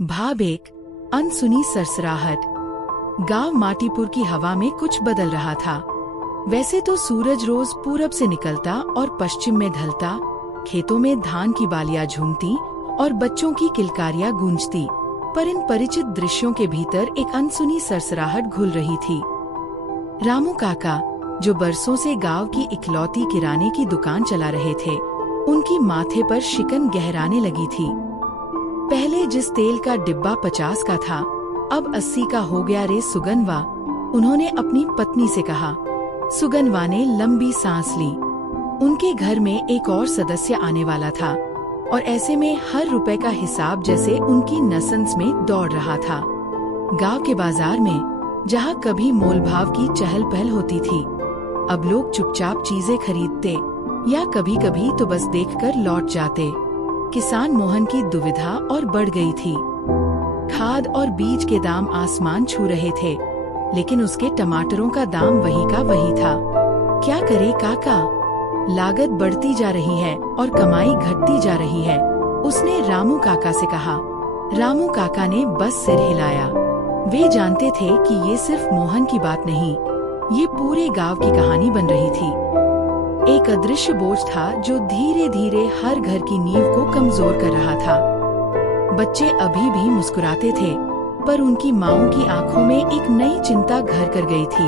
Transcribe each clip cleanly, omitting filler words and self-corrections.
भाव एक अनसुनी सरसराहट। गांव माटीपुर की हवा में कुछ बदल रहा था। वैसे तो सूरज रोज पूरब से निकलता और पश्चिम में ढलता, खेतों में धान की बालियां झूमती और बच्चों की किलकारियां गूंजती, पर इन परिचित दृश्यों के भीतर एक अनसुनी सरसराहट घुल रही थी। रामू काका, जो बरसों से गांव की इकलौती किराने की दुकान चला रहे थे, उनकी माथे पर शिकन गहराने लगी थी। पहले जिस तेल का डिब्बा 50 का था, अब 80 का हो गया रे सुगनवा, उन्होंने अपनी पत्नी से कहा। सुगनवा ने लंबी सांस ली। उनके घर में एक और सदस्य आने वाला था और ऐसे में हर रुपए का हिसाब जैसे उनकी नसंस में दौड़ रहा था। गांव के बाजार में, जहां कभी मोलभाव की चहल पहल होती थी, अब लोग चुपचाप चीजें खरीदते या कभी कभी तो बस देखकर लौट जाते। किसान मोहन की दुविधा और बढ़ गई थी। खाद और बीज के दाम आसमान छू रहे थे, लेकिन उसके टमाटरों का दाम वही का वही था। क्या करे काका, लागत बढ़ती जा रही है और कमाई घटती जा रही है, उसने रामू काका से कहा। रामू काका ने बस सिर हिलाया। वे जानते थे कि ये सिर्फ मोहन की बात नहीं, ये पूरे गांव की कहानी बन रही थी। एक अदृश्य बोझ था जो धीरे धीरे हर घर की नींव को कमजोर कर रहा था। बच्चे अभी भी मुस्कुराते थे, पर उनकी माँओं की आंखों में एक नई चिंता घर कर गई थी।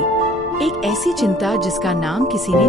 एक ऐसी चिंता जिसका नाम किसी ने